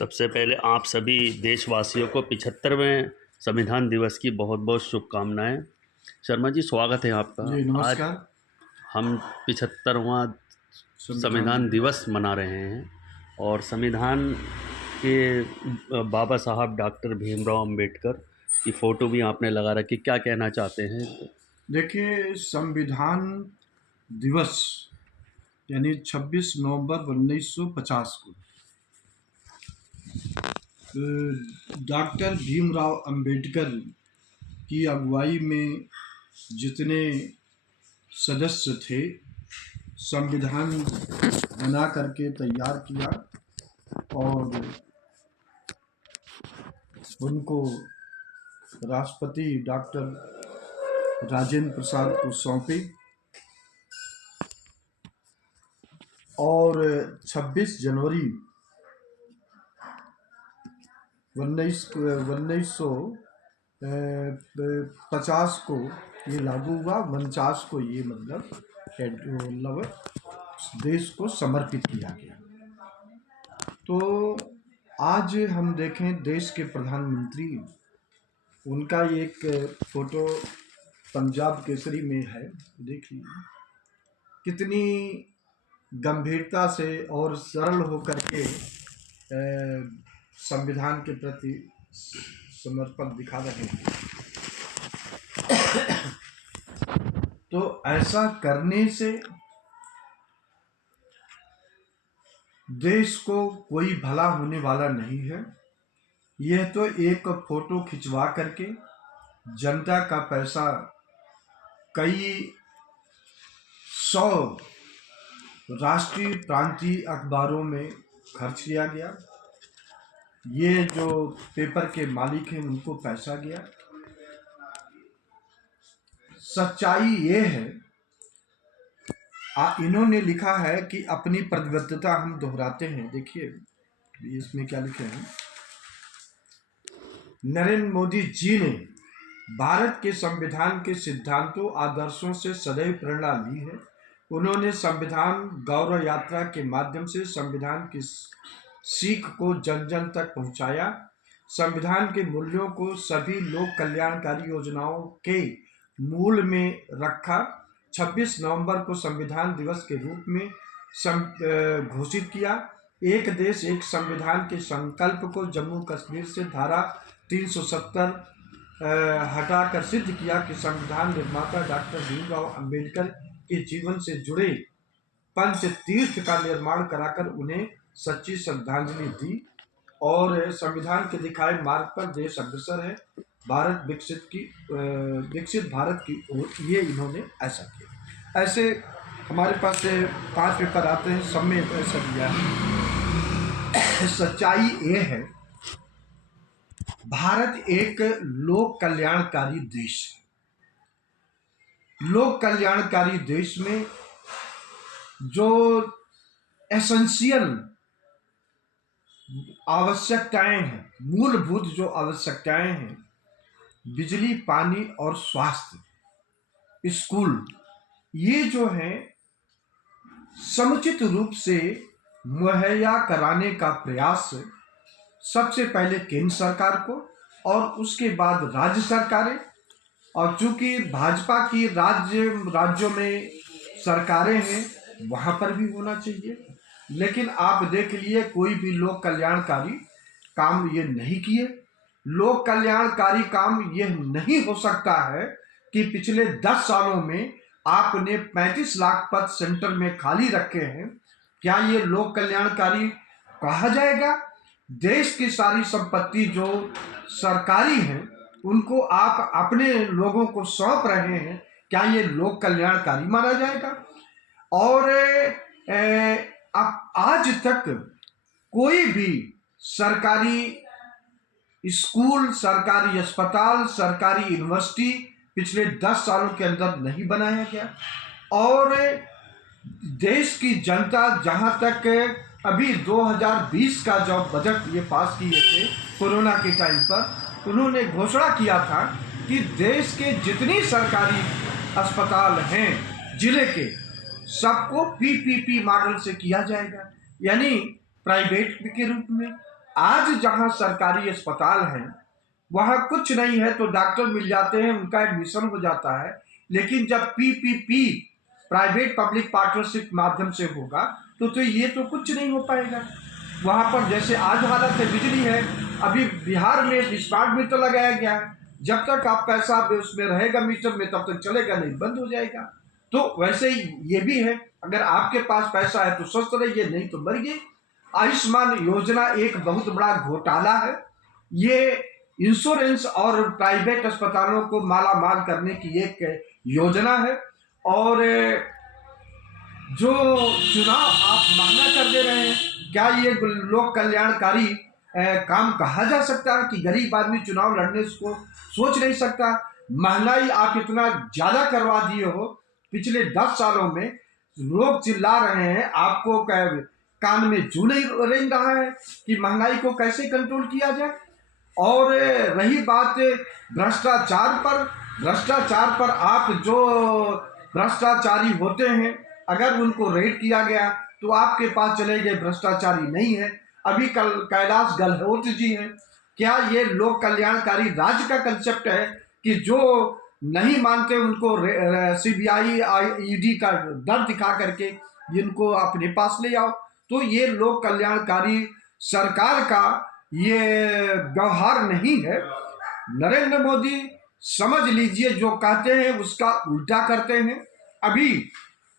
सबसे पहले आप सभी देशवासियों को 75वें संविधान दिवस की बहुत बहुत शुभकामनाएं। शर्मा जी, स्वागत है आपका। जी आज नमस्कार। हम 75वां संविधान दिवस मना रहे हैं और संविधान के बाबा साहब डॉक्टर भीमराव अंबेडकर की फ़ोटो भी आपने लगा रखी। क्या कहना चाहते हैं? देखिए, संविधान दिवस यानी 26 नवंबर 1950 को डॉक्टर भीमराव अंबेडकर की अगुवाई में जितने सदस्य थे, संविधान बना करके तैयार किया और उनको राष्ट्रपति डॉक्टर राजेंद्र प्रसाद को सौंपे और 26 जनवरी 1950 को ये लागू हुआ। 49 को ये मतलब देश को समर्पित किया गया। तो आज हम देखें, देश के प्रधानमंत्री, उनका एक फोटो पंजाब केसरी में है। देख लीजिए कितनी गंभीरता से और सरल होकर के संविधान के प्रति समर्पण दिखा रहे हैं। तो ऐसा करने से देश को कोई भला होने वाला नहीं है। यह तो एक फोटो खिंचवा करके जनता का पैसा कई 100 राष्ट्रीय प्रांतीय अखबारों में खर्च किया गया। ये जो पेपर के मालिक हैं उनको पैसा गया। सच्चाई ये है, इन्होंने लिखा है कि अपनी प्रतिबद्धता हम दोहराते हैं। देखिए इसमें क्या लिखे हैं। नरेंद्र मोदी जी ने भारत के संविधान के सिद्धांतों आदर्शों से सदैव प्रेरणा ली है। उन्होंने संविधान गौरव यात्रा के माध्यम से संविधान की सीख को जन जन तक पहुंचाया। संविधान के मूल्यों को सभी लोक कल्याणकारी योजनाओं के मूल में रखा। 26 नवंबर को संविधान दिवस के रूप में घोषित किया। एक देश एक संविधान के संकल्प को जम्मू कश्मीर से धारा 370 हटाकर सिद्ध किया कि संविधान निर्माता डॉक्टर भीमराव अंबेडकर के जीवन से जुड़े पंच तीर्थ का निर्माण कराकर उन्हें सच्ची श्रद्धांजलि दी। और संविधान के दिखाए मार्ग पर देश अग्रसर है, भारत विकसित भारत की ओर। ये इन्होंने ऐसा किया। ऐसे हमारे पास 5 पेपर आते हैं, सब में ऐसा दिया है। सच्चाई ये है, भारत एक लोक कल्याणकारी देश है। लोक कल्याणकारी देश में जो एसेंशियल आवश्यकताएं हैं, मूलभूत जो आवश्यकताएं हैं, बिजली, पानी और स्वास्थ्य, स्कूल, ये जो है समुचित रूप से मुहैया कराने का प्रयास सबसे पहले केंद्र सरकार को और उसके बाद राज्य सरकारें। और चूंकि भाजपा की राज्यों में सरकारें हैं, वहां पर भी होना चाहिए। लेकिन आप देख लिए, कोई भी लोक कल्याणकारी काम ये नहीं किए। लोक कल्याणकारी काम यह नहीं हो सकता है कि पिछले 10 सालों में आपने 35 लाख पद सेंटर में खाली रखे हैं। क्या ये लोक कल्याणकारी कहा जाएगा? देश की सारी संपत्ति जो सरकारी है उनको आप अपने लोगों को सौंप रहे हैं, क्या ये लोक कल्याणकारी माना जाएगा? और अब आज तक कोई भी सरकारी स्कूल, सरकारी अस्पताल, सरकारी यूनिवर्सिटी पिछले 10 सालों के अंदर नहीं बनाया गया। और देश की जनता, जहां तक अभी 2020 का जो बजट ये पास किए थे कोरोना के टाइम पर, उन्होंने घोषणा किया था कि देश के जितनी सरकारी अस्पताल हैं जिले के, सबको पीपीपी मॉडल से किया जाएगा, यानी प्राइवेट के रूप में। आज जहां सरकारी अस्पताल हैं वहां कुछ नहीं है तो डॉक्टर मिल जाते हैं, उनका एडमिशन हो जाता है। लेकिन जब पीपीपी प्राइवेट पब्लिक पार्टनरशिप माध्यम से होगा तो ये तो कुछ नहीं हो पाएगा। वहां पर जैसे आज हालत है, बिजली है, अभी बिहार में स्मार्ट मीटर लगाया गया है, जब तक आप पैसा उसमें रहेगा मीटर में तब तक चलेगा, नहीं बंद हो जाएगा। तो वैसे ही ये भी है, अगर आपके पास पैसा है तो स्वस्थ रहिए, नहीं तो मरिए। आयुष्मान योजना एक बहुत बड़ा घोटाला है। ये इंश्योरेंस और प्राइवेट अस्पतालों को माला माल करने की एक योजना है। और जो चुनाव आप महंगा कर दे रहे हैं, क्या ये लोक कल्याणकारी काम कहा जा सकता है कि गरीब आदमी चुनाव लड़ने को सोच नहीं सकता? महंगाई आप इतना ज्यादा करवा दिए हो, पिछले 10 सालों में लोग चिल्ला रहे हैं, आपको कान में जू नहीं रेंग रहा है कि महंगाई को कैसे कंट्रोल किया जाए। और रही बात भ्रष्टाचार पर आप जो भ्रष्टाचारी होते हैं, अगर उनको रेड किया गया तो आपके पास चले गए भ्रष्टाचारी नहीं है। अभी कल कैलाश गहलोत जी हैं। क्या ये लोक कल्याणकारी राज्य का कंसेप्ट है कि जो नहीं मानते उनको सीबीआई ईडी का डर दिखा करके इनको अपने पास ले आओ? तो ये लोक कल्याणकारी सरकार का ये व्यवहार नहीं है। नरेंद्र मोदी समझ लीजिए जो कहते हैं उसका उल्टा करते हैं। अभी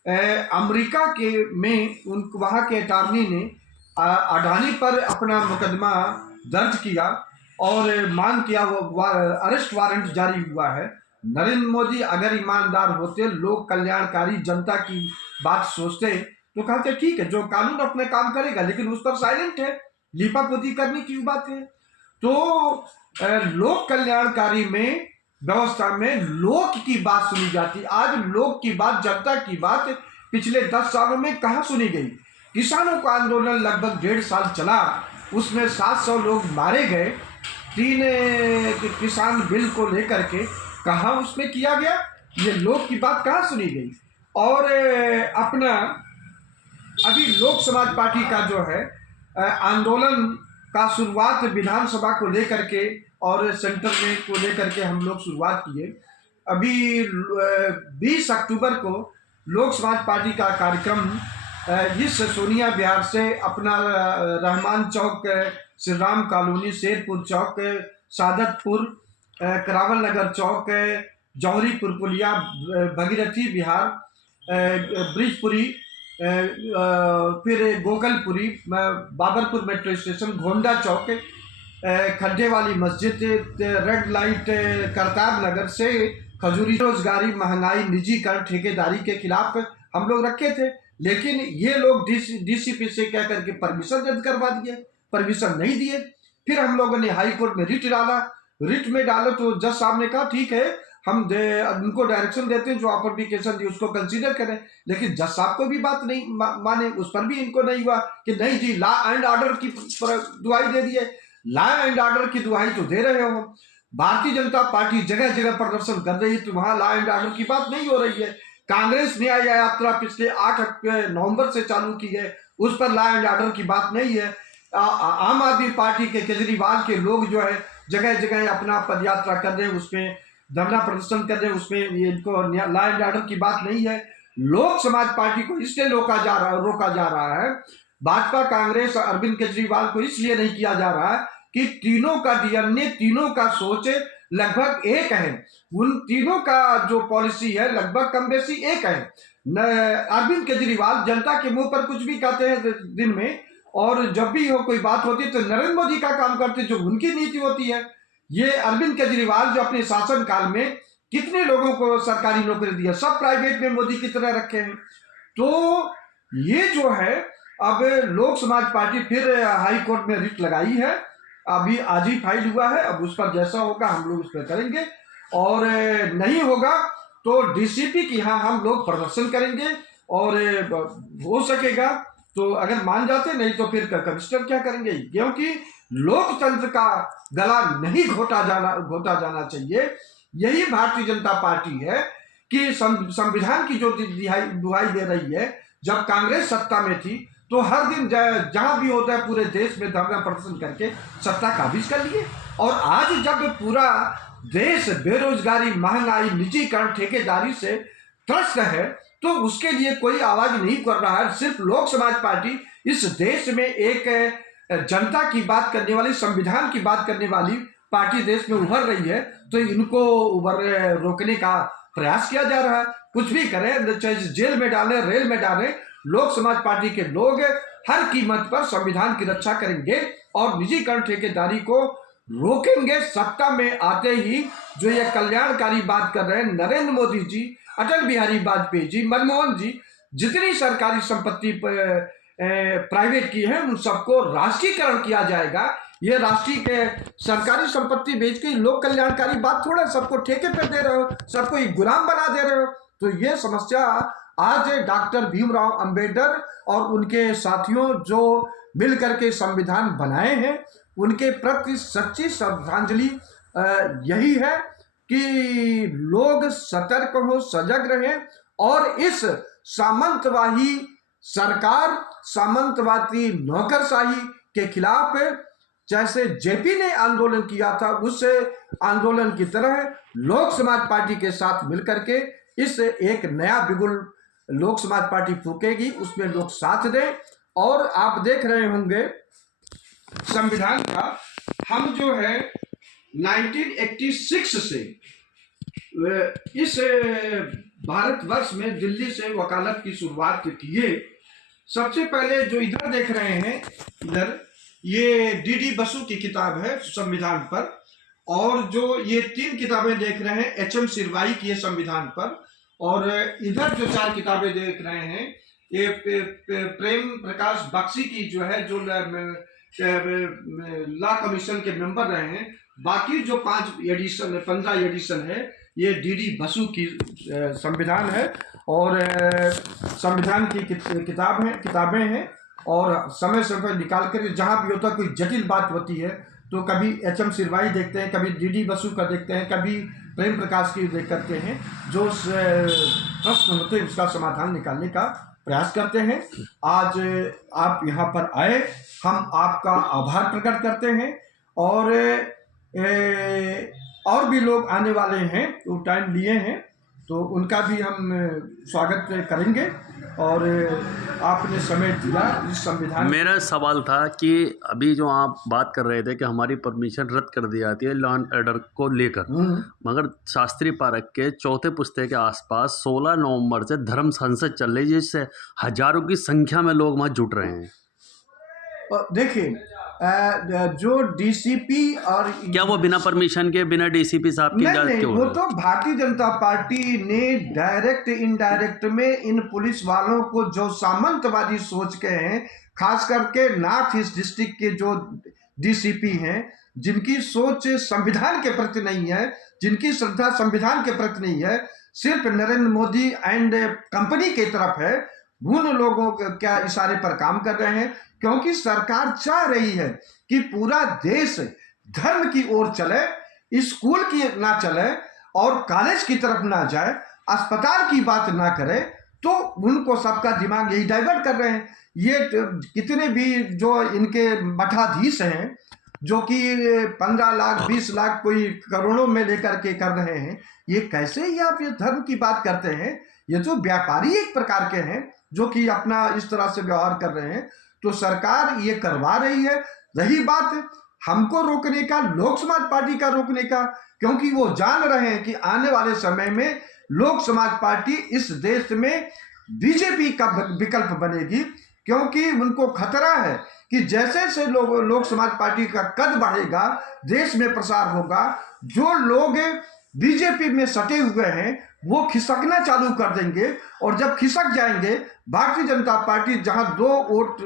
अमेरिका के में उन वहाँ के अटॉर्नी ने अडानी पर अपना मुकदमा दर्ज किया और मांग किया, वो अरेस्ट वारंट जारी हुआ है। नरेंद्र मोदी अगर ईमानदार होते, लोक कल्याणकारी जनता की बात सोचते तो कहते ठीक है, जो कानून अपने काम करेगा, लेकिन उस पर साइलेंट है, लीपापोती करने की बात है। तो लोक कल्याणकारी में व्यवस्था में लोक की बात सुनी जाती। आज लोक की बात, जनता की बात पिछले 10 सालों में कहाँ सुनी गई? किसानों का आंदोलन लगभग 1.5 साल चला, उसमें 700 लोग मारे गए 3 किसान बिल को लेकर के, कहाँ उसमें किया गया? ये लोक की बात कहाँ सुनी गई? और अपना अभी लोक समाज पार्टी का जो है आंदोलन का शुरुआत विधानसभा को लेकर के और सेंटर में को लेकर के हम लोग शुरुआत किए। अभी 20 अक्टूबर को लोक समाज पार्टी का कार्यक्रम इस सोनिया विहार से अपना रहमान चौक, श्री राम कॉलोनी, शेरपुर चौक, सादतपुर, करावल नगर चौक, जौहरीपुर पुलिया, भगीरथी विहार, ब्रिजपुरी, फिर गोकलपुरी, बाबरपुर मेट्रो स्टेशन, घोंडा चौक, खड्डे वाली मस्जिद, रेड लाइट, करतार नगर से खजूरी, रोजगारी, महंगाई, निजीकरण, ठेकेदारी के खिलाफ हम लोग रखे थे। लेकिन ये लोग डीसीपी से कह करके परमिशन रद्द करवा दिए, परमिशन नहीं दिए। फिर हम लोगों ने हाई कोर्ट में रिट डाला। रिट में डालो तो जज साहब ने कहा ठीक है, हम उनको डायरेक्शन देते हैं, जो आप एप्लीकेशन दी उसको कंसीडर करें। लेकिन जज साहब को भी बात नहीं माने, उस पर भी इनको नहीं हुआ कि नहीं जी, लॉ एंड ऑर्डर की दुहाई दे दिए। लॉ एंड ऑर्डर की दुहाई तो दे रहे हो, भारतीय जनता पार्टी जगह जगह प्रदर्शन कर रही है, तो वहां लॉ एंड ऑर्डर की बात नहीं हो रही है। कांग्रेस न्याय यात्रा पिछले 8 नवंबर से चालू की है, उस पर लॉ एंड ऑर्डर की बात नहीं है। आम आदमी पार्टी के केजरीवाल के लोग जो है जगह जगह अपना पदयात्रा कर रहे हैं, उसमें धरना प्रदर्शन कर रहे हैं, उसमें इनको लॉ एंड ऑर्डर की बात नहीं है। लोक समाज पार्टी को इसलिए रोका जा रहा है, भाजपा, कांग्रेस, अरविंद केजरीवाल को इसलिए नहीं किया जा रहा है कि तीनों का डीएनए, तीनों का सोच लगभग एक है। उन तीनों का जो पॉलिसी है लगभग कम बेसी एक है। अरविंद केजरीवाल जनता के मुंह पर कुछ भी कहते हैं दिन में, और जब भी हो कोई बात होती है तो नरेंद्र मोदी का काम करते, जो उनकी नीति होती है। ये अरविंद केजरीवाल जो अपने शासन काल में कितने लोगों को सरकारी नौकरी दिया, सब प्राइवेट में मोदी की तरह रखे हैं। तो ये जो है, अब लोक समाज पार्टी फिर हाई कोर्ट में रिट लगाई है, अभी आज ही फाइल हुआ है। अब उस पर जैसा होगा हम लोग उस पर करेंगे, और नहीं होगा तो डीसीपी की यहाँ हम लोग प्रदर्शन करेंगे। और हो सकेगा तो अगर मान जाते, नहीं तो फिर कमिश्नर क्या करेंगे, क्योंकि लोकतंत्र का गला नहीं घोटा जाना चाहिए। यही भारतीय जनता पार्टी है कि संविधान की जो दुहाई दे रही है। जब कांग्रेस सत्ता में थी तो हर दिन जहां भी होता है पूरे देश में धरना प्रदर्शन करके सत्ता काबिज कर लिए। और आज जब पूरा देश बेरोजगारी, महंगाई, निजीकरण, ठेकेदारी से त्रस्त है, तो उसके लिए कोई आवाज नहीं कर रहा है। सिर्फ लोक समाज पार्टी इस देश में एक जनता की बात करने वाली, संविधान की बात करने वाली पार्टी देश में उभर रही है। तो इनको रोकने का प्रयास किया जा रहा है। कुछ भी करें, चाहे जेल में डालें, रेल में डालें, लोक समाज पार्टी के लोग हर कीमत पर संविधान की रक्षा करेंगे और निजीकरण, ठेकेदारी को रोकेंगे। सत्ता में आते ही जो ये कल्याणकारी बात कर रहे हैं नरेंद्र मोदी जी, अटल बिहारी वाजपेयी जी, मनमोहन जी, जितनी सरकारी संपत्ति प्राइवेट की है उन सबको राष्ट्रीयकरण किया जाएगा। ये राष्ट्रीय के सरकारी संपत्ति बेच के लोक कल्याणकारी बात थोड़ा, सबको ठेके पे दे रहे हो, सबको एक गुलाम बना दे रहे हो। तो ये समस्या आज डॉक्टर भीमराव अंबेडकर और उनके साथियों जो मिल करके संविधान बनाए हैं उनके प्रति सच्ची श्रद्धांजलि यही है कि लोग सतर्क हो, सजग रहें और इस सामंतवादी सरकार, सामंतवादी नौकरशाही के खिलाफ जैसे जेपी ने आंदोलन किया था उस आंदोलन की तरह लोक समाज पार्टी के साथ मिलकर के इस एक नया बिगुल लोक समाज पार्टी फूकेगी, उसमें लोग साथ दें। और आप देख रहे होंगे संविधान का हम जो है 1986 से इस भारतवर्ष में दिल्ली से वकालत की शुरुआत किए। सबसे पहले जो इधर देख रहे हैं, इधर ये डी बसु की किताब है संविधान पर, और जो ये 3 किताबें देख रहे हैं एच.एम. शिरवाई की है संविधान पर, और इधर जो 4 किताबें देख रहे हैं ये प्रेम प्रकाश बख्शी की जो है, जो लॉ कमीशन के मेंबर रहे हैं। बाकी जो 15 एडिशन है ये डी बसु की संविधान है और संविधान की किताबें हैं। और समय समय निकाल कर जहाँ भी होता है कोई जटिल बात होती है तो कभी एच.एम. शिरवाई देखते हैं, कभी डी बसु का देखते हैं, कभी प्रेम प्रकाश की देख करते हैं। जो प्रश्न होते हैं उसका समाधान निकालने का प्रयास करते हैं। आज आप यहाँ पर आए, हम आपका आभार प्रकट करते हैं। और भी लोग आने वाले हैं तो टाइम लिए हैं तो उनका भी हम स्वागत करेंगे। और आपने समय दिया इस संविधान। मेरा सवाल था कि अभी जो आप बात कर रहे थे कि हमारी परमिशन रद्द कर दी जाती है लॉ एंड ऑर्डर को लेकर, मगर शास्त्री पार्क के 4थे पुस्ते के आसपास 16 नवंबर से धर्म संसद चल रही है जिससे हजारों की संख्या में लोग वहाँ जुट रहे हैं। देखिए जो डीसीपी और क्या वो बिना परमिशन के, बिना डीसीपी साहब की इजाजत क्यों? वो तो भारतीय जनता पार्टी ने डायरेक्ट इनडायरेक्ट में इन पुलिस वालों को जो सामंतवादी सोच के हैं, खास करके नॉर्थ ईस्ट डिस्ट्रिक्ट के जो डीसीपी हैं, जिनकी सोच संविधान के प्रति नहीं है, जिनकी श्रद्धा संविधान के प्रति नहीं है, सिर्फ नरेंद्र मोदी एंड कंपनी की तरफ है, उन लोगों के इशारे पर काम कर रहे हैं। क्योंकि सरकार चाह रही है कि पूरा देश धर्म की ओर चले, स्कूल की ना चले और कॉलेज की तरफ ना जाए, अस्पताल की बात ना करे, तो उनको सबका दिमाग यही डाइवर्ट कर रहे हैं। ये कितने भी जो इनके मठाधीश हैं जो कि 15 लाख 20 लाख कोई करोड़ों में लेकर के कर रहे हैं, ये कैसे ही आप ये धर्म की बात करते हैं? ये जो व्यापारी एक प्रकार के हैं जो कि अपना इस तरह से व्यवहार कर रहे हैं, तो सरकार ये करवा रही है। रही बात हमको रोकने का, लोक समाज पार्टी का रोकने का, क्योंकि वो जान रहे हैं कि आने वाले समय में लोक समाज पार्टी इस देश में बीजेपी का विकल्प बनेगी। क्योंकि उनको खतरा है कि जैसे जैसे लोक समाज पार्टी का कद बढ़ेगा, देश में प्रसार होगा, जो लोग बीजेपी में सटे हुए हैं वो खिसकना चालू कर देंगे। और जब खिसक जाएंगे, भारतीय जनता पार्टी जहां 2 वोट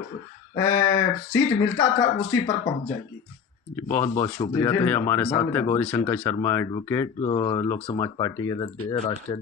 सीट मिलता था उसी पर पहुंच जाएगी। बहुत बहुत शुक्रिया। तो हमारे साथ थे गौरी शंकर शर्मा, एडवोकेट, लोक समाज पार्टी के राष्ट्रीय